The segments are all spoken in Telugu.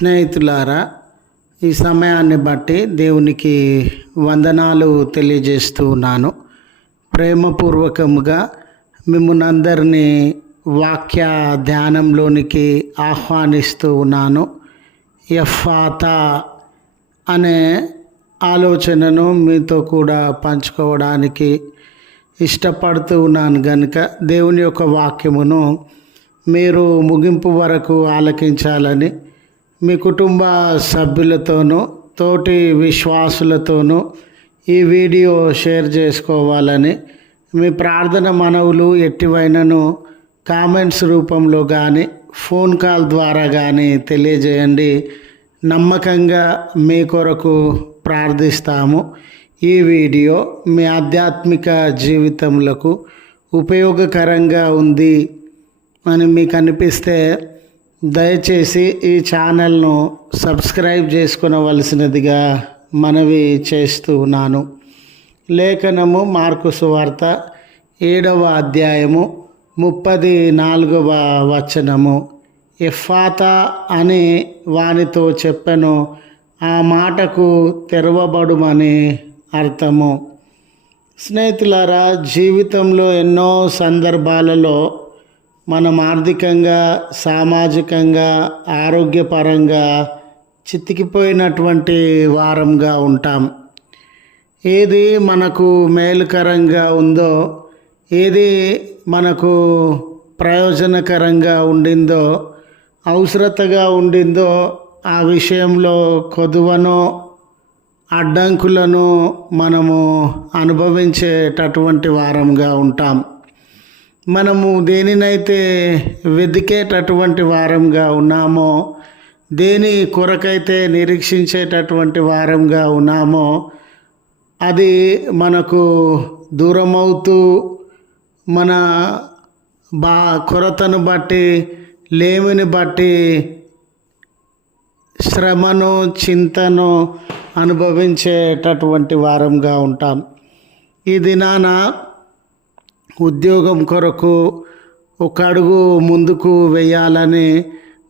స్నేహితులారా, ఈ సమయాన్ని బట్టి దేవునికి వందనాలు తెలియజేస్తూ ఉన్నాను. ప్రేమపూర్వకముగా మిమ్మల్ని అందరినీ వాక్య ధ్యానంలోనికి ఆహ్వానిస్తూ ఉన్నాను. ఎఫ్ఫాతా అనే ఆలోచనను మీతో కూడా పంచుకోవడానికి ఇష్టపడుతూ ఉన్నాను కనుక దేవుని యొక్క వాక్యమును మీరు ముగింపు వరకు ఆలకించాలని మీ కుటుంబ సభ్యులతోనూ తోటి విశ్వాసులతోనూ ఈ వీడియో షేర్ చేసుకోవాలని మీ ప్రార్థన మనవులు ఎట్టివైనను కామెంట్స్ రూపంలో కానీ ఫోన్ కాల్ ద్వారా కానీ తెలియజేయండి. నమ్మకంగా మీ కొరకు ప్రార్థిస్తాము. ఈ వీడియో మీ ఆధ్యాత్మిక జీవితములకు ఉపయోగకరంగా ఉంది అని మీకు అనిపిస్తే దయచేసి ఈ ఛానల్ను సబ్స్క్రైబ్ చేసుకునవలసినదిగా మనవి చేస్తూ ఉన్నాను. లేఖనము మార్కు సువార్త 7వ అధ్యాయము 34వ వచనము. ఎఫ్ఫాతా అని వానితో చెప్పెను, ఆ మాటకు తెరవబడుమని అర్థము. స్నేహితులారా, జీవితంలో ఎన్నో సందర్భాలలో మనం ఆర్థికంగా, సామాజికంగా, ఆరోగ్యపరంగా చితికిపోయినటువంటి వారంగా ఉంటాం. ఏది మనకు మేలుకరంగా ఉందో, ఏది మనకు ప్రయోజనకరంగా ఉండిందో, అవసరతగా ఉండిందో ఆ విషయంలో కొదువను, అడ్డంకులను మనము అనుభవించేటటువంటి వారంగా ఉంటాం. మనము దేనినైతే వెతికేటటువంటి వారంగా ఉన్నామో, దేని కొరకైతే నిరీక్షించేటటువంటి వారంగా ఉన్నామో అది మనకు దూరమవుతూ మన కొరతను బట్టి, లేమిని బట్టి శ్రమను, చింతను అనుభవించేటటువంటి వారంగా ఉంటాం. ఈ దినాన ఉద్యోగం కొరకు ఒక అడుగు ముందుకు వేయాలని,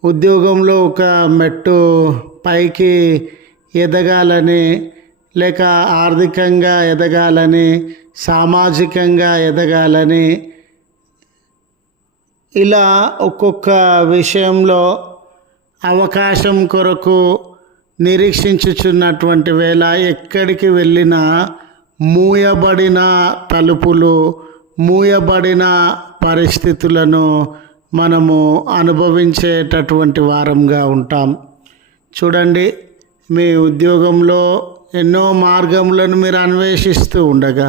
ఉద్యోగంలో ఒక మెట్టు పైకి ఎదగాలని, లేక ఆర్థికంగా ఎదగాలని, సామాజికంగా ఎదగాలని, ఇలా ఒక్కొక్క విషయంలో అవకాశం కొరకు నిరీక్షించుచున్నటువంటి వేళ ఎక్కడికి వెళ్ళినా మూయబడిన తలుపులు, మూయబడిన పరిస్థితులను మనము అనుభవించేటటువంటి వారంగా ఉంటాం. చూడండి, మీ ఉద్యోగంలో ఎన్నో మార్గములను మీరు అన్వేషిస్తూ ఉండగా,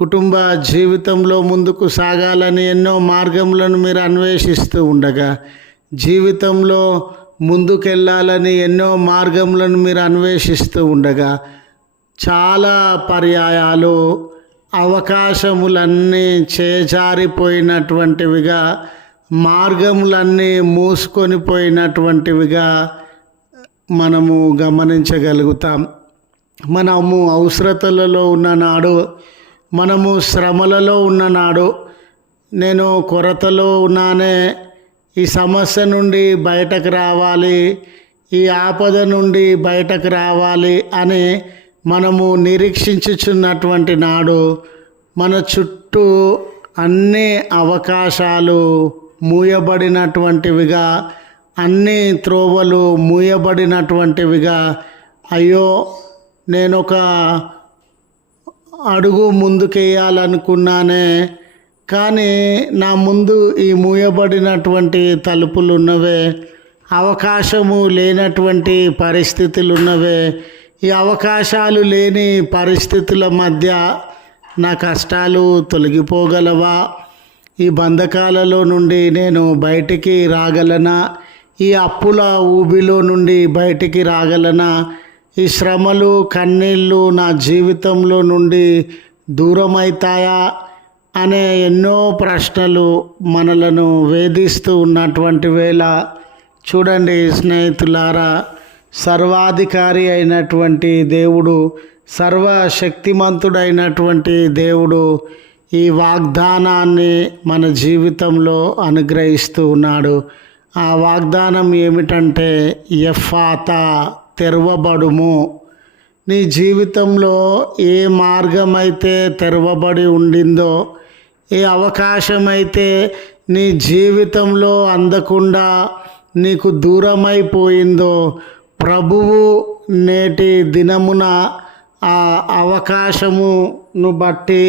కుటుంబ జీవితంలో ముందుకు సాగాలని ఎన్నో మార్గములను మీరు అన్వేషిస్తూ ఉండగా, జీవితంలో ముందుకెళ్ళాలని ఎన్నో మార్గములను మీరు అన్వేషిస్తూ ఉండగా, చాలా పర్యాయాలు అవకాశములన్నీ చేజారిపోయినటువంటివిగా, మార్గములన్నీ మూసుకొని పోయినటువంటివిగా మనము గమనించగలుగుతాం. మనము అవసరతలలో ఉన్ననాడు, మనము శ్రమలలో ఉన్ననాడు, నేను కొరతలో ఉన్నానే, ఈ సమస్య నుండి బయటకు రావాలి, ఈ ఆపద నుండి బయటకు రావాలి అని మనము నిరీక్షించుచున్నటువంటి నాడు మన చుట్టూ అన్ని అవకాశాలు మూయబడినటువంటివిగా, అన్ని త్రోవలు మూయబడినటువంటివిగా, అయ్యో నేనొక అడుగు ముందుకేయాలనుకున్నానే, కానీ నా ముందు ఈ మూయబడినటువంటి తలుపులు ఉన్నవే, అవకాశము లేనటువంటి పరిస్థితులు ఉన్నవే, ఈ అవకాశాలు లేని పరిస్థితుల మధ్య నా కష్టాలు తొలగిపోగలవా? ఈ బంధకాలలో నుండి నేను బయటికి రాగలనా? ఈ అప్పుల ఊబిలో నుండి బయటికి రాగలనా? ఈ శ్రమలు, కన్నీళ్ళు నా జీవితంలో నుండి దూరమవుతాయా అనే ఎన్నో ప్రశ్నలు మనలను వేధిస్తూ ఉన్నటువంటి వేళ, చూడండి స్నేహితులారా, సర్వాధికారి అయినటువంటి దేవుడు, సర్వశక్తిమంతుడైనటువంటి దేవుడు ఈ వాగ్దానాన్ని మన జీవితంలో అనుగ్రహిస్తూ ఉన్నాడు. ఆ వాగ్దానం ఏమిటంటే ఎఫ్ఫాతా, తెరవబడుము. నీ జీవితంలో ఏ మార్గం అయితే తెరవబడి ఉండిందో, ఏ అవకాశం అయితే నీ జీవితంలో అందకుండా నీకు దూరమైపోయిందో, ప్రభువు నేటి దినమున ఆ అవకాశమును బట్టి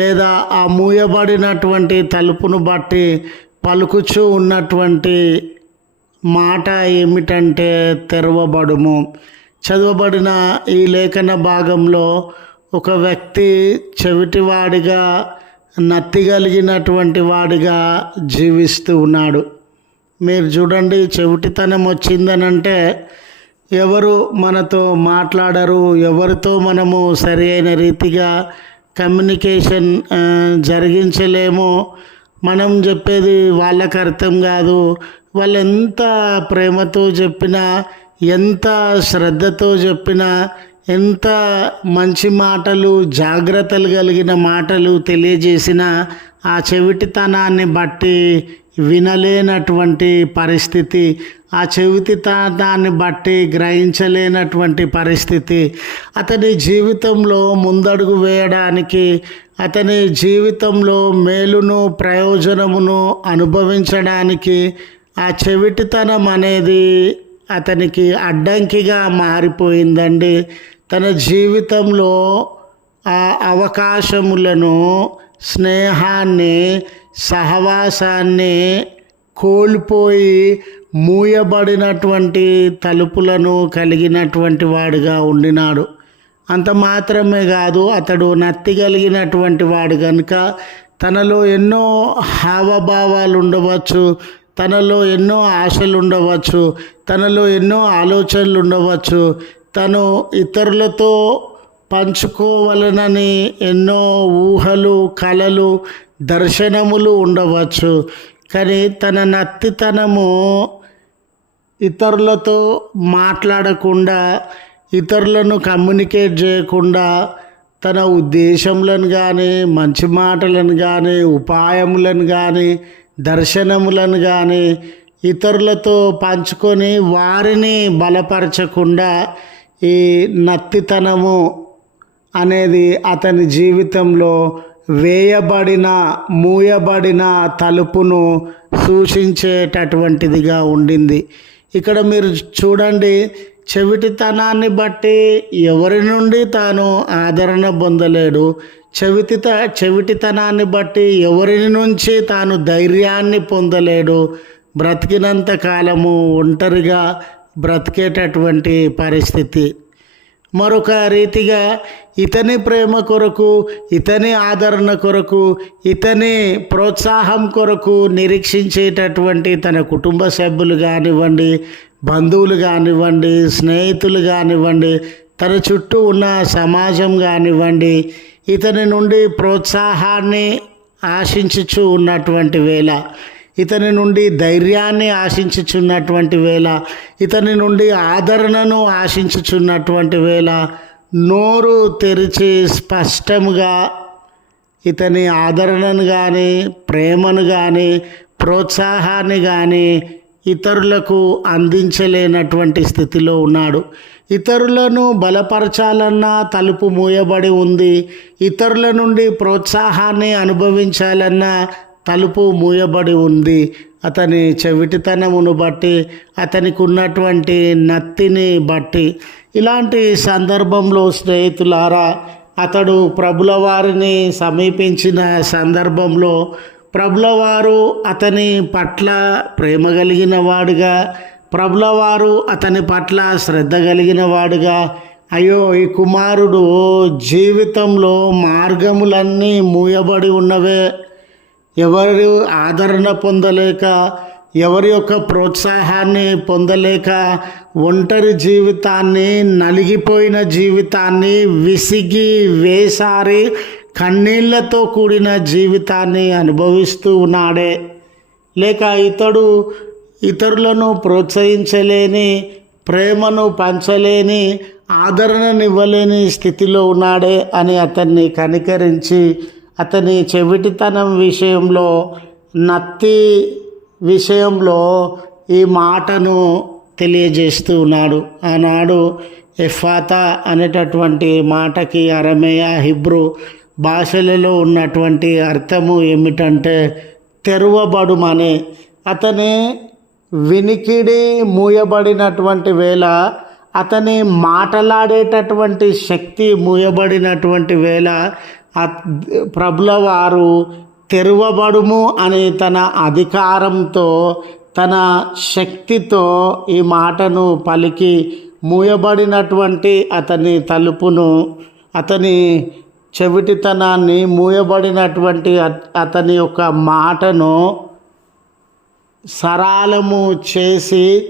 లేదా ఆ మూయబడినటువంటి తలుపును బట్టి పలుకుచూ ఉన్నటువంటి మాట ఏమిటంటే తెరవబడుము. చదవబడిన ఈ లేఖన భాగంలో ఒక వ్యక్తి చెవిటివాడిగా, నత్తిగలిగినటువంటి వాడిగా జీవిస్తూ ఉన్నాడు. మీరు చూడండి, చెవిటితనం వచ్చిందనంటే ఎవరు మనతో మాట్లాడరు, ఎవరితో మనము సరి అయిన రీతిగా కమ్యూనికేషన్ జరిగించలేము. మనం చెప్పేది వాళ్ళకి అర్థం కాదు. వాళ్ళు ఎంత ప్రేమతో చెప్పినా, ఎంత శ్రద్ధతో చెప్పినా, ఎంత మంచి మాటలు, జాగ్రత్తలు కలిగిన మాటలు తెలియజేసినా ఆ చెవిటితనాన్ని బట్టి వినలేనటువంటి పరిస్థితి, ఆ చెవిటితనాన్ని బట్టి గ్రహించలేనటువంటి పరిస్థితి, అతని జీవితంలో ముందడుగు వేయడానికి, అతని జీవితంలో మేలును ప్రయోజనమును అనుభవించడానికి ఆ చెవిటితనం అనేది అతనికి అడ్డంకిగా మారిపోయిందండి. తన జీవితంలో ఆ అవకాశములను, స్నేహాన్ని, సహవాసాన్ని కోల్పోయి మూయబడినటువంటి తలుపులను కలిగినటువంటి వాడుగా ఉండినాడు. అంత మాత్రమే కాదు, అతడు నత్తి కలిగినటువంటి వాడు కనుక తనలో ఎన్నో హావభావాలు ఉండవచ్చు, తనలో ఎన్నో ఆశలు ఉండవచ్చు, తనలో ఎన్నో ఆలోచనలు ఉండవచ్చు, తను ఇతరులతో పంచుకోవాలనని ఎన్నో ఊహలు, కలలు, దర్శనములు ఉండవచ్చు. కానీ తన నత్తితనము ఇతరులతో మాట్లాడకుండా, ఇతరులను కమ్యూనికేట్ చేయకుండా, తన ఉద్దేశములను కానీ, మంచి మాటలను కానీ, ఉపాయములను కానీ, దర్శనములను కానీ ఇతరులతో పంచుకొని వారిని బలపరచకుండా ఈ నత్తితనము అనేది అతని జీవితంలో వేయబడిన, మూయబడిన తలుపును సూచించేటటువంటిదిగా ఉండింది. ఇక్కడ మీరు చూడండి, చెవిటితనాన్ని బట్టి ఎవరి నుండి తాను ఆదరణ పొందలేడు. చెవిటితనాన్ని బట్టి ఎవరి నుంచి తాను ధైర్యాన్ని పొందలేడు. బ్రతికినంత కాలము ఒంటరిగా బ్రతికేటటువంటి పరిస్థితి. మరొక రీతిగా ఇతని ప్రేమ కొరకు, ఇతని ఆదరణ కొరకు, ఇతని ప్రోత్సాహం కొరకు నిరీక్షించేటటువంటి తన కుటుంబ సభ్యులు కానివ్వండి, బంధువులు కానివ్వండి, స్నేహితులు కానివ్వండి, తన చుట్టూ ఉన్న సమాజం కానివ్వండి, ఇతని నుండి ప్రోత్సాహాన్ని ఆశించుచు ఉన్నటువంటి వేళ, ఇతని నుండి ధైర్యాన్ని ఆశించుచున్నటువంటి వేళ, ఇతని నుండి ఆదరణను ఆశించుచున్నటువంటి వేళ నోరు తెరిచి స్పష్టంగా ఇతని ఆదరణను కానీ, ప్రేమను కానీ, ప్రోత్సాహాన్ని కానీ ఇతరులకు అందించలేనటువంటి స్థితిలో ఉన్నాడు. ఇతరులను బలపరచాలన్నా తలుపు మూయబడి ఉంది. ఇతరుల నుండి ప్రోత్సాహాన్ని అనుభవించాలన్నా తలుపు మూయబడి ఉంది. అతని చెవిటితనమును బట్టి, అతనికి ఉన్నటువంటి నత్తిని బట్టి. ఇలాంటి సందర్భంలో స్నేహితులారా, అతడు ప్రభుల వారిని సమీపించిన సందర్భంలో ప్రభుల వారు అతని పట్ల ప్రేమ కలిగిన వాడుగా, ప్రభుల వారు అతని పట్ల శ్రద్ధ కలిగిన వాడుగా, అయ్యో ఈ కుమారుడు జీవితంలో మార్గములన్నీ మూయబడి ఉన్నవే, ఎవరి ఆదరణ పొందలేక, ఎవరి యొక్క ప్రోత్సాహాన్ని పొందలేక, ఒంటరి జీవితాన్ని, నలిగిపోయిన జీవితాన్ని, విసిగి వేసారి కన్నీళ్లతో కూడిన జీవితాన్ని అనుభవిస్తూ ఉన్నాడే, లేక ఇతడు ఇతరులను ప్రోత్సహించలేని, ప్రేమను పంచలేని, ఆదరణనివ్వలేని స్థితిలో ఉన్నాడే అని అతన్ని కనికరించి అతని చెవిటితనం విషయంలో, నత్తి విషయంలో ఈ మాటను తెలియజేస్తూ ఉన్నాడు. ఆనాడు ఎఫాతా అనేటటువంటి మాటకి అరమేయ, హిబ్రూ భాషలలో ఉన్నటువంటి అర్థము ఏమిటంటే తెరువబడుమనే. అతని వినికిడి మూయబడినటువంటి వేళ, అతని మాటలాడేటటువంటి శక్తి మూయబడినటువంటి వేళ ప్రభుల వారు తెరువబడుము అని తన అధికారంతో, తన శక్తితో ఈ మాటను పలికి మూయబడినటువంటి అతని తలుపును, అతని చెవిటితనాన్ని, మూయబడినటువంటి అతని యొక్క మాటను సరళము చేసి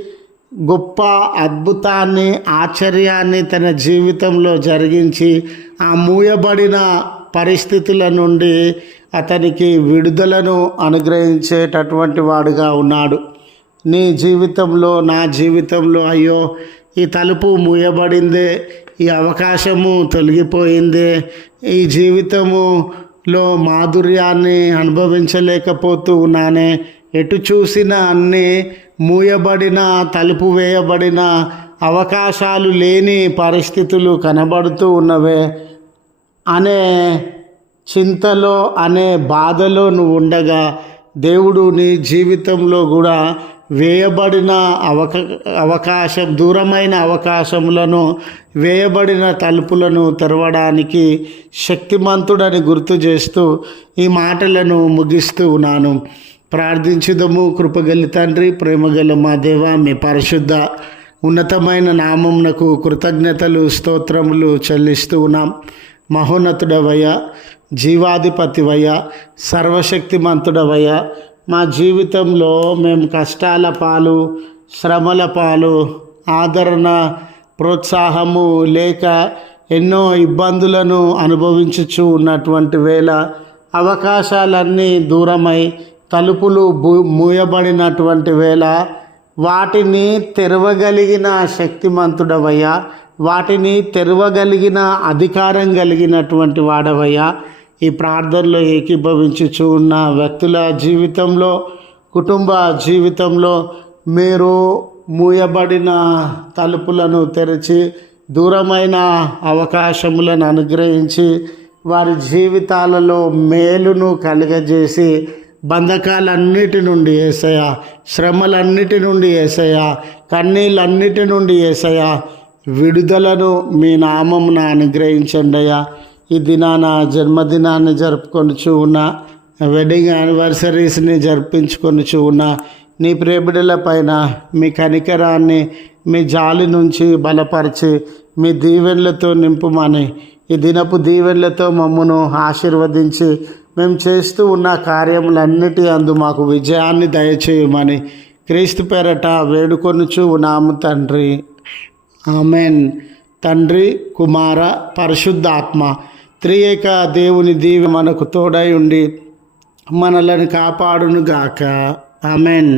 గొప్ప అద్భుతాన్ని, ఆశ్చర్యాన్ని తన జీవితంలో జరిగించి ఆ మూయబడిన పరిస్థితుల నుండి అతనికి విడుదలను అనుగ్రహించేటటువంటి వాడుగా ఉన్నాడు. నీ జీవితంలో, నా జీవితంలో అయ్యో ఈ తలుపు మూయబడిందే, ఈ అవకాశము తొలగిపోయిందే, ఈ జీవితములో మాధుర్యాన్ని అనుభవించలేకపోతూ ఉన్నానే, ఎటు చూసినా అన్నీ మూయబడిన, తలుపు వేయబడిన, అవకాశాలు లేని పరిస్థితులు కనబడుతూ ఉన్నవే అనే చింతలో, అనే బాధలో నువ్వు ఉండగా దేవుడు నీ జీవితంలో కూడా వేయబడిన అవకాశం, దూరమైన అవకాశములను, వేయబడిన తలుపులను తెరవడానికి శక్తిమంతుడని గుర్తు చేస్తూ ఈ మాటలను ముగిస్తూ ఉన్నాను. ప్రార్థించుదము. కృపగల తండ్రి, ప్రేమగల మా దేవ, మీ పరిశుద్ధ ఉన్నతమైన నామమునకు కృతజ్ఞతలు, స్తోత్రములు చెల్లిస్తూ ఉన్నాం. మహోన్నతుడవయ్య, జీవాధిపతివయ్య, సర్వశక్తిమంతుడవయ్య, మా జీవితంలో మేము కష్టాల పాలు, శ్రమల పాలు, ఆదరణ, ప్రోత్సాహము లేక ఎన్నో ఇబ్బందులను అనుభవించుచు ఉన్నటువంటి వేళ, అవకాశాలన్నీ దూరమై తలుపులు మూయబడినటువంటి వేళ వాటిని తెరవగలిగిన శక్తిమంతుడవయ్యా, వాటిని తెరవగలిగిన అధికారం కలిగినటువంటి వాడవయ్యా, ఈ ప్రార్థనలో ఏకీభవించుచు ఉన్న వ్యక్తుల జీవితంలో, కుటుంబ జీవితంలో మీరు మూయబడిన తలుపులను తెరిచి దూరమైన అవకాశములను అనుగ్రహించి వారి జీవితాలలో మేలును కలుగజేసి బంధకాలన్నిటి నుండి యేసయ్యా, శ్రమలన్నిటి నుండి యేసయ్యా, కన్నీళ్ళన్నిటి నుండి యేసయ్యా విడుదలను మీ నామమున అనుగ్రహించండి అయ్యా. ఈ దినాన జన్మదినాన్ని జరుపుకొనుచు ఉన్న, వెడ్డింగ్ యానివర్సరీస్ని జరిపించుకొనుచు ఉన్న నీ ప్రియబిడ్డల పైన మీ కనికరాన్ని, మీ జాలి నుంచి బలపరిచి మీ దీవెనలతో నింపుమని, ఈ దినపు దీవెనలతో మమ్మను ఆశీర్వదించి మేము చేస్తూ ఉన్న కార్యములన్నిటి అందు మాకు విజయాన్ని దయచేయమని క్రీస్తు పేరట వేడుకొనుచు ఉన్నాము తండ్రి. ఆమెన్. తండ్రి, కుమార, పరిశుద్ధాత్మ త్రియేక దేవుని దీవెన మనకు తోడై ఉండి మనలను కాపాడునుగాక. ఆమెన్.